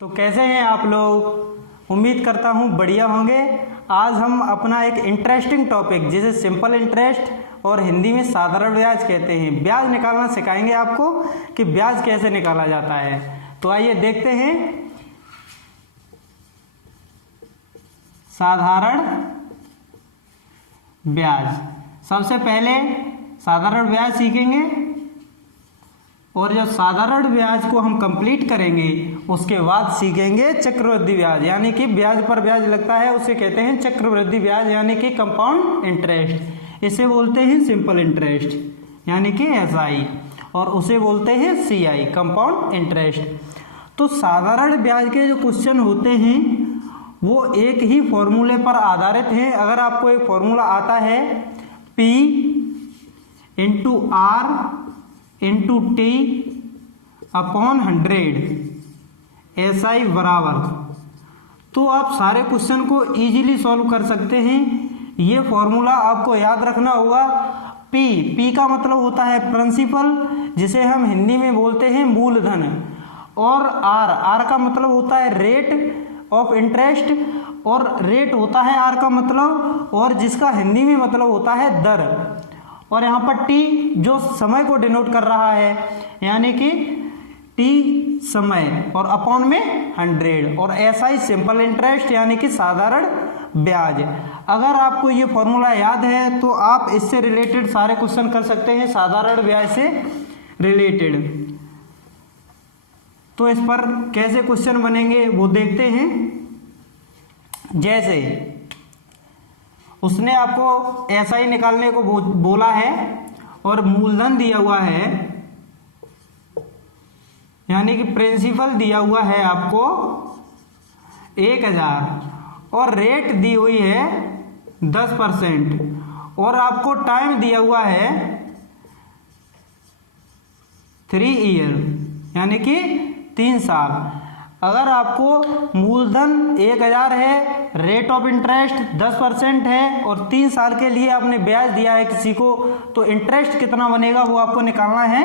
तो कैसे हैं आप लोग। उम्मीद करता हूँ बढ़िया होंगे। आज हम अपना एक इंटरेस्टिंग टॉपिक जिसे सिंपल इंटरेस्ट और हिंदी में साधारण ब्याज कहते हैं, ब्याज निकालना सिखाएंगे आपको कि ब्याज कैसे निकाला जाता है। तो आइए देखते हैं। साधारण ब्याज, सबसे पहले साधारण ब्याज सीखेंगे और जब साधारण ब्याज को हम कंप्लीट करेंगे उसके बाद सीखेंगे चक्रवृद्धि ब्याज, यानी कि ब्याज पर ब्याज लगता है उसे कहते हैं चक्रवृद्धि ब्याज यानी कि कंपाउंड इंटरेस्ट। इसे बोलते हैं सिंपल इंटरेस्ट यानी कि एसआई और उसे बोलते हैं सीआई कंपाउंड इंटरेस्ट। तो साधारण ब्याज के जो क्वेश्चन होते हैं वो एक ही फॉर्मूले पर आधारित हैं। अगर आपको एक फॉर्मूला आता है P into R into T upon 100 SI बराबर, तो आप सारे क्वेश्चन को इजीली सॉल्व कर सकते हैं। ये फॉर्मूला आपको याद रखना होगा। पी का मतलब होता है प्रिंसिपल, जिसे हम हिंदी में बोलते हैं मूलधन, और आर का मतलब होता है रेट ऑफ इंटरेस्ट, और रेट होता है आर का मतलब, और जिसका हिंदी में मतलब होता है दर, और यहाँ पर टी जो समय को डिनोट कर रहा है यानी कि टी समय, और अपॉन में 100, और एसआई सिंपल इंटरेस्ट यानी कि साधारण ब्याज। अगर आपको ये फॉर्मूला याद है तो आप इससे रिलेटेड सारे क्वेश्चन कर सकते हैं साधारण ब्याज से रिलेटेड। तो इस पर कैसे क्वेश्चन बनेंगे वो देखते हैं। जैसे उसने आपको एसआई निकालने को बोला है और मूलधन दिया हुआ है यानी कि प्रिंसिपल दिया हुआ है आपको 1000 और रेट दी हुई है 10% और आपको टाइम दिया हुआ है 3 ईयर यानी कि 3 साल। अगर आपको मूलधन 1000 है, रेट ऑफ इंटरेस्ट 10% है और 3 साल के लिए आपने ब्याज दिया है किसी को, तो इंटरेस्ट कितना बनेगा वो आपको निकालना है।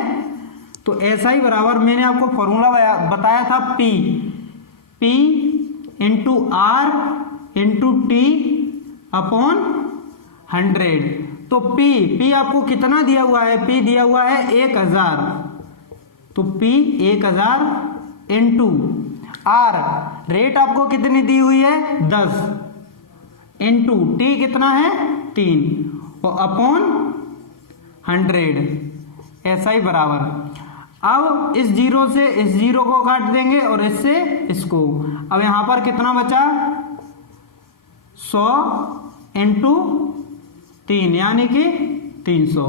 तो ऐसा ही बराबर मैंने आपको फॉर्मूला बताया था P into R into T upon 100। तो P आपको कितना दिया हुआ है, P दिया हुआ है 1000, तो P 1000 इंटू R रेट आपको कितनी दी हुई है 10 इंटू टी कितना है 3 और अपॉन 100 ऐसा ही बराबर। अब इस जीरो से इस जीरो को काट देंगे और इससे इसको। अब यहां पर कितना बचा 100 इंटू 3 यानी कि 300।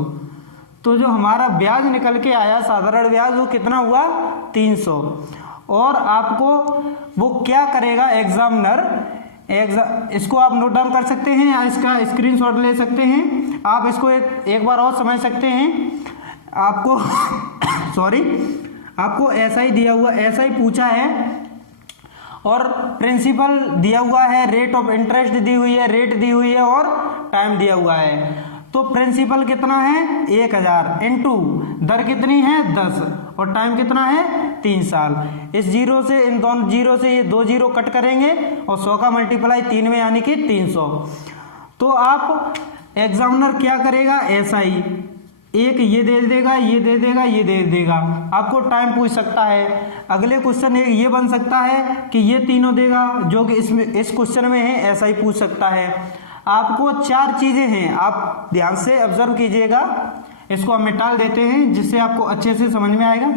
तो जो हमारा ब्याज निकल के आया साधारण ब्याज वो कितना हुआ 300। और आपको वो क्या करेगा एग्जामिनर, इसको आप नोट डाउन कर सकते हैं या इसका स्क्रीनशॉट ले सकते हैं। आप इसको एक बार और समझ सकते हैं। आपको आपको ऐसा ही दिया हुआ, ऐसा ही पूछा है और प्रिंसिपल दिया हुआ है, रेट ऑफ इंटरेस्ट दी हुई है, रेट दी हुई है और टाइम दिया हुआ है। तो प्रिंसिपल कितना है 1000 इंटू दर कितनी है 10 और टाइम कितना है 3 साल। इस जीरो से इन दोनों जीरो से ये 2 जीरो कट करेंगे और 100 का मल्टीप्लाई 3 में यानी कि 300। तो आप एग्जामिनर क्या करेगा एसआई एक ये दे देगा, ये दे देगा, ये दे देगा। आपको टाइम पूछ सकता है। अगले क्वेश्चन एक ये बन सकता है कि ये तीनों देगा जो कि इसमें इस क्वेश्चन में है, ऐसा ही पूछ सकता है। आपको 4 चीजें हैं, आप ध्यान से ऑब्जर्व कीजिएगा। इसको हम मिटा देते हैं जिससे आपको अच्छे से समझ में आएगा।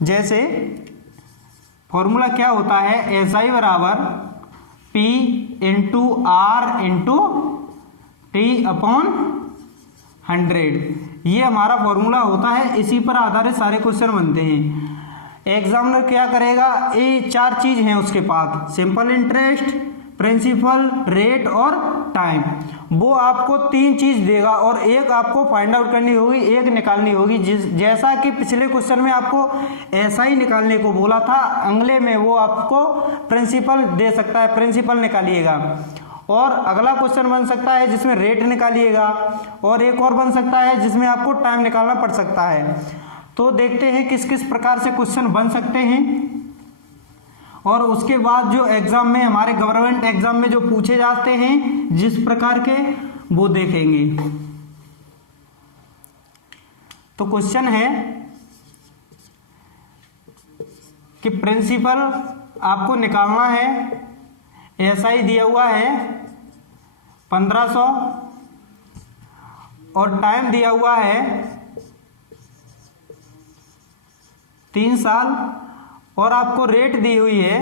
जैसे फॉर्मूला क्या होता है एसआई बराबर P into R into T upon 100। ये हमारा फॉर्मूला होता है, इसी पर आधारित सारे क्वेश्चन बनते हैं। एग्जामिनर क्या करेगा, ये 4 चीज हैं उसके पास, सिंपल इंटरेस्ट, प्रिंसिपल, रेट और टाइम। वो आपको 3 चीज देगा और एक आपको फाइंड आउट करनी होगी, एक निकालनी होगी। जैसा कि पिछले क्वेश्चन में आपको ऐसा ही निकालने को बोला था, अगले में वो आपको प्रिंसिपल दे सकता है, प्रिंसिपल निकालिएगा। और अगला क्वेश्चन बन सकता है जिसमें रेट निकालिएगा, और एक और बन सकता है जिसमें आपको टाइम निकालना पड़ सकता है। तो देखते हैं किस किस प्रकार से क्वेश्चन बन सकते हैं, और उसके बाद जो एग्जाम में हमारे गवर्नमेंट एग्जाम में जो पूछे जाते हैं जिस प्रकार के, वो देखेंगे। तो क्वेश्चन है कि प्रिंसिपल आपको निकालना है, एसआई दिया हुआ है 1500 और टाइम दिया हुआ है 3 साल, और आपको रेट दी हुई है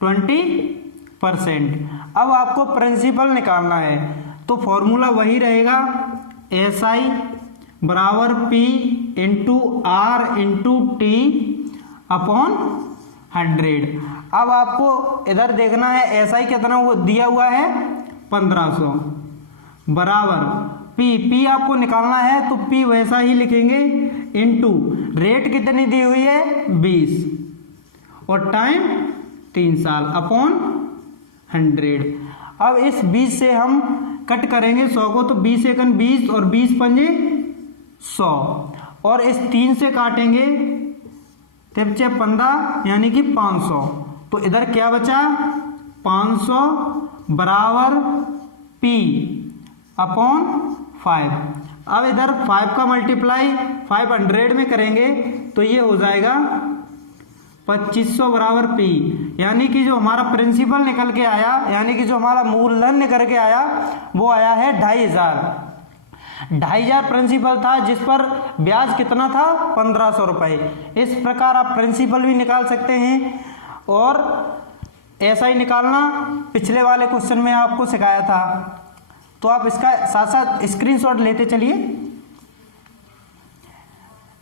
20%। अब आपको प्रिंसिपल निकालना है, तो फॉर्मूला वही रहेगा, एसआई बराबर P into R into T upon 100। अब आपको इधर देखना है एसआई कितना वो दिया हुआ है 1500 बराबर पी आपको निकालना है, तो पी वैसा ही लिखेंगे इंटू रेट कितनी दी हुई है 20 और टाइम 3 साल अपॉन 100। अब इस 20 से हम कट करेंगे 100 को, तो 20 एकन 20 और 20 पंजे 100, और इस 3 से काटेंगे 15 यानी कि 500। तो इधर क्या बचा 500 बराबर पी अपॉन 5। अब इधर 5 का मल्टीप्लाई 500 में करेंगे तो ये हो जाएगा 2500 बराबर पी, यानी कि जो हमारा प्रिंसिपल निकल के आया, यानी कि जो हमारा मूलधन निकल के आया वो आया है 2500 प्रिंसिपल था, जिस पर ब्याज कितना था 1500 रुपये। इस प्रकार आप प्रिंसिपल भी निकाल सकते हैं, और ऐसा ही निकालना पिछले वाले क्वेश्चन में आपको सिखाया था। तो आप इसका साथ साथ स्क्रीनशॉट लेते चलिए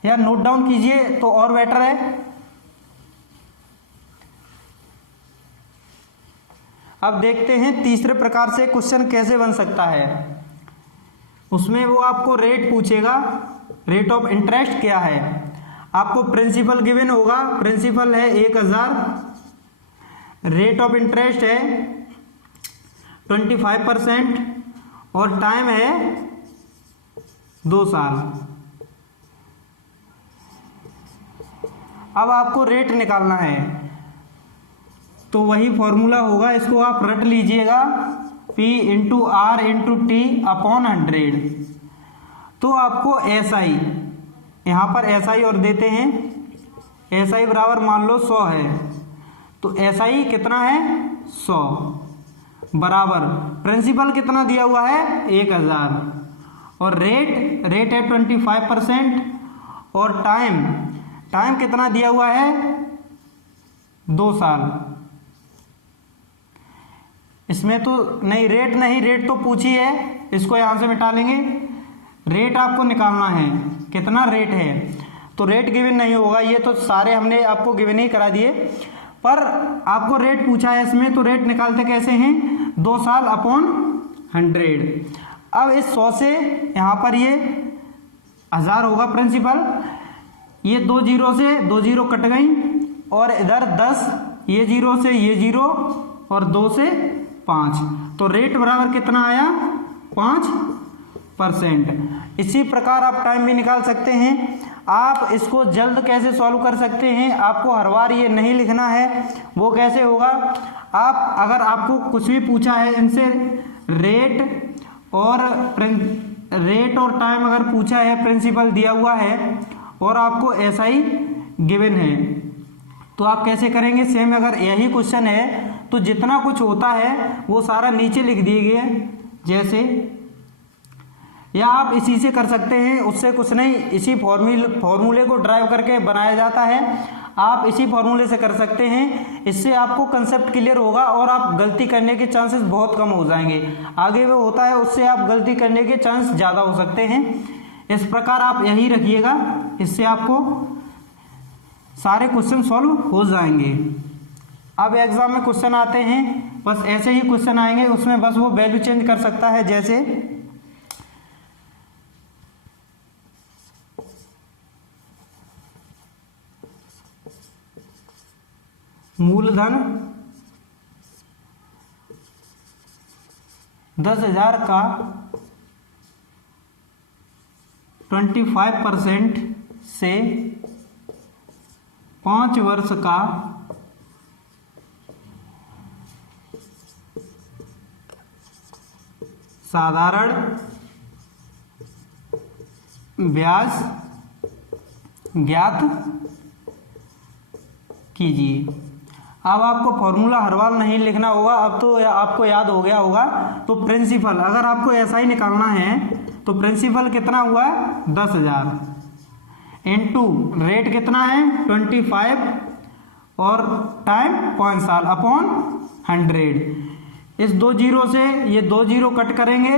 या नोट डाउन कीजिए तो और बेटर है। अब देखते हैं तीसरे प्रकार से क्वेश्चन कैसे बन सकता है। उसमें वो आपको रेट पूछेगा, रेट ऑफ इंटरेस्ट क्या है। आपको प्रिंसिपल गिवन होगा, प्रिंसिपल है 1000, रेट ऑफ इंटरेस्ट है 25% और टाइम है 2 साल। अब आपको रेट निकालना है, तो वही फॉर्मूला होगा, इसको आप रट लीजिएगा, P into R into T upon 100। तो आपको SI, यहाँ पर SI और देते हैं, SI बराबर मान लो 100 है, तो SI कितना है 100 बराबर प्रिंसिपल कितना दिया हुआ है 1000, और रेट है 25% और टाइम कितना दिया हुआ है 2 साल। इसमें तो नहीं, रेट तो पूछी है, इसको यहां से मिटा लेंगे। रेट आपको निकालना है, कितना रेट है, तो रेट गिवन नहीं होगा, ये तो सारे हमने आपको गिवन ही करा दिए, पर आपको रेट पूछा है इसमें, तो रेट निकालते कैसे हैं 2 साल अपॉन 100। अब इस 100 से यहाँ पर ये 1000 होगा प्रिंसिपल, ये 2 जीरो से 2 जीरो कट गई, और इधर 10, ये 0 से ये 0 और 2 से 5, तो रेट बराबर कितना आया 5%। इसी प्रकार आप टाइम भी निकाल सकते हैं। आप इसको जल्द कैसे सॉल्व कर सकते हैं, आपको हर बार ये नहीं लिखना है, वो कैसे होगा, आप अगर आपको कुछ भी पूछा है इनसे, रेट और टाइम अगर पूछा है, प्रिंसिपल दिया हुआ है और आपको SI गिवन है, तो आप कैसे करेंगे, सेम अगर यही क्वेश्चन है तो जितना कुछ होता है वो सारा नीचे लिख दिए गए जैसे, या आप इसी से कर सकते हैं, उससे कुछ नहीं, इसी फॉर्मूले को ड्राइव करके बनाया जाता है, आप इसी फॉर्मूले से कर सकते हैं। इससे आपको कंसेप्ट क्लियर होगा और आप गलती करने के चांसेस बहुत कम हो जाएंगे। आगे वो होता है उससे आप गलती करने के चांस ज़्यादा हो सकते हैं। इस प्रकार आप यही रखिएगा, इससे आपको सारे क्वेश्चन सॉल्व हो जाएंगे। अब एग्जाम में क्वेश्चन आते हैं, बस ऐसे ही क्वेश्चन आएंगे, उसमें बस वो वैल्यू चेंज कर सकता है, जैसे मूलधन 10,000 का 25% से 5 वर्ष का साधारण ब्याज ज्ञात कीजिए। अब आपको फॉर्मूला हर बार नहीं लिखना होगा, अब तो आपको याद हो गया होगा। तो प्रिंसिपल अगर आपको ऐसा ही निकालना है तो प्रिंसिपल कितना हुआ है 10,000 इनटू रेट कितना है 25 और टाइम 5 साल अपॉन 100। इस 2 जीरो से ये 2 जीरो कट करेंगे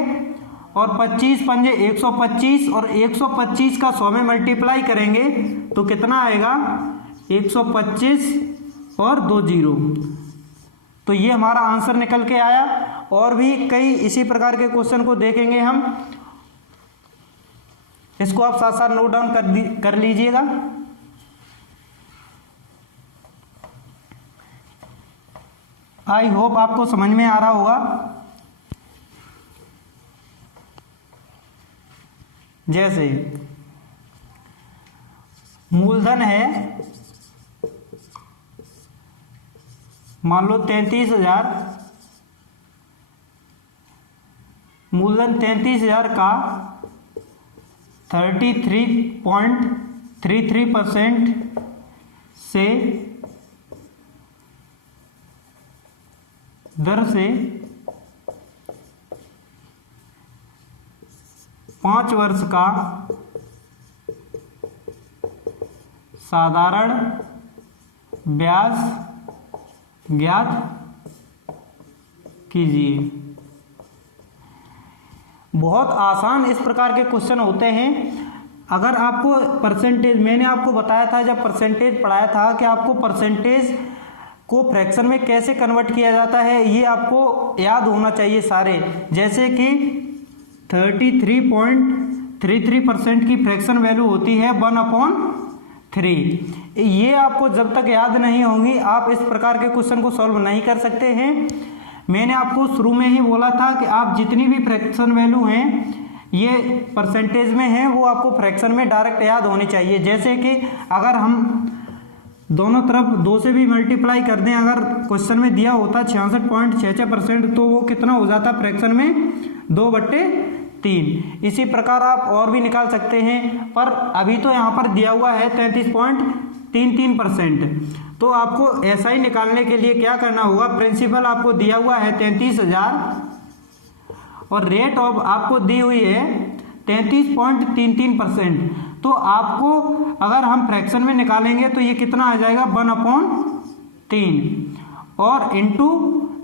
और 25 पंजे 125 और 125 का 100 में मल्टीप्लाई करेंगे तो कितना आएगा 125 और 2 जीरो। तो ये हमारा आंसर निकल के आया। और भी कई इसी प्रकार के क्वेश्चन को देखेंगे हम, इसको आप साथ साथ नोट डाउन कर लीजिएगा। आई होप आपको समझ में आ रहा होगा। जैसे मूलधन है मान लो 33,000, मूलधन 33,000 का 33.33% से दर से 5 वर्ष का साधारण ब्याज ज्ञात कीजिए। बहुत आसान इस प्रकार के क्वेश्चन होते हैं। अगर आपको परसेंटेज, मैंने आपको बताया था जब परसेंटेज पढ़ाया था कि आपको परसेंटेज को फ्रैक्शन में कैसे कन्वर्ट किया जाता है, ये आपको याद होना चाहिए सारे। जैसे कि 33.33% की फ्रैक्शन वैल्यू होती है 1/3। ये आपको जब तक याद नहीं होंगी आप इस प्रकार के क्वेश्चन को सॉल्व नहीं कर सकते हैं। मैंने आपको शुरू में ही बोला था कि आप जितनी भी फ्रैक्शन वैल्यू हैं ये परसेंटेज में हैं वो आपको फ्रैक्शन में डायरेक्ट याद होनी चाहिए। जैसे कि अगर हम दोनों तरफ 2 से भी मल्टीप्लाई कर दें, अगर क्वेश्चन में दिया होता 66.66% तो वो कितना हो जाता फ्रैक्शन में 2/3। इसी प्रकार आप और भी निकाल सकते हैं, पर अभी तो यहाँ पर दिया हुआ है 33.33%। तो आपको ऐसा ही निकालने के लिए क्या करना होगा, प्रिंसिपल आपको दिया हुआ है 33,000 और रेट ऑफ आपको दी हुई है 33.33%। तो आपको अगर हम फ्रैक्शन में निकालेंगे तो ये कितना आ जाएगा 1/3 और इनटू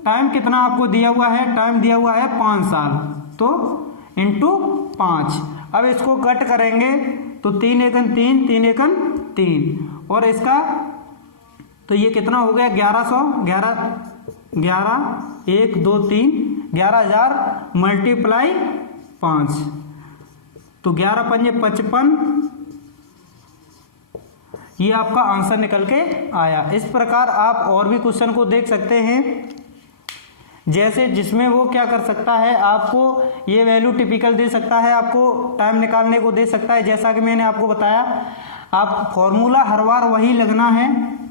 टाइम कितना आपको दिया हुआ है, टाइम दिया हुआ है 5 साल, तो इनटू 5। अब इसको कट करेंगे तो 3 एकन 3, 3 एकन 3 और इसका तो ये कितना हो गया 11 1 2 3 11,000 मल्टीप्लाई 5 तो 11 पंजे 55। ये आपका आंसर निकल के आया। इस प्रकार आप और भी क्वेश्चन को देख सकते हैं, जैसे जिसमें वो क्या कर सकता है, आपको ये वैल्यू टिपिकल दे सकता है, आपको टाइम निकालने को दे सकता है। जैसा कि मैंने आपको बताया आप फॉर्मूला हर बार वही लगना है।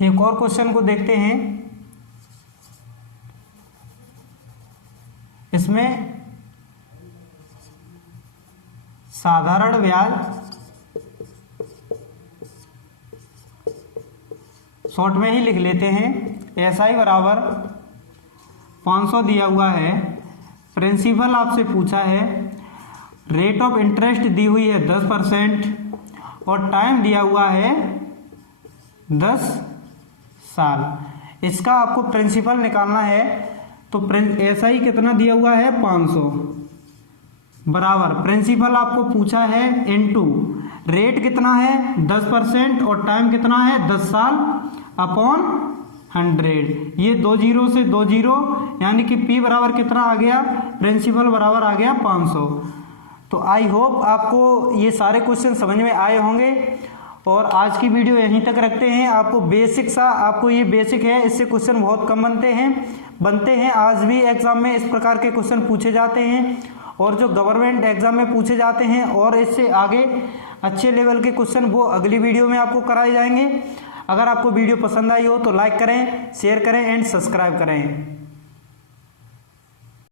एक और क्वेश्चन को देखते हैं। इसमें साधारण ब्याज शॉर्ट में ही लिख लेते हैं। SI बराबर 500 दिया हुआ है। प्रिंसिपल आपसे पूछा है, रेट ऑफ इंटरेस्ट दी हुई है 10% और टाइम दिया हुआ है 10 साल। इसका आपको प्रिंसिपल निकालना है। तो SI कितना दिया हुआ है 500 बराबर प्रिंसिपल आपको पूछा है इनटू रेट कितना है 10% और टाइम कितना है 10 साल अपॉन 100। ये 2 जीरो से 2 जीरो, यानी कि P बराबर कितना आ गया, प्रिंसिपल बराबर आ गया 500। तो आई होप आपको ये सारे क्वेश्चन समझ में आए होंगे और आज की वीडियो यहीं तक रखते हैं। आपको बेसिक सा, आपको ये बेसिक है, इससे क्वेश्चन बहुत कम बनते हैं। आज भी एग्जाम में इस प्रकार के क्वेश्चन पूछे जाते हैं और जो गवर्नमेंट एग्जाम में पूछे जाते हैं और इससे आगे अच्छे लेवल के क्वेश्चन वो अगली वीडियो में आपको कराए जाएंगे। अगर आपको वीडियो पसंद आई हो तो लाइक करें, शेयर करें एंड सब्सक्राइब करें।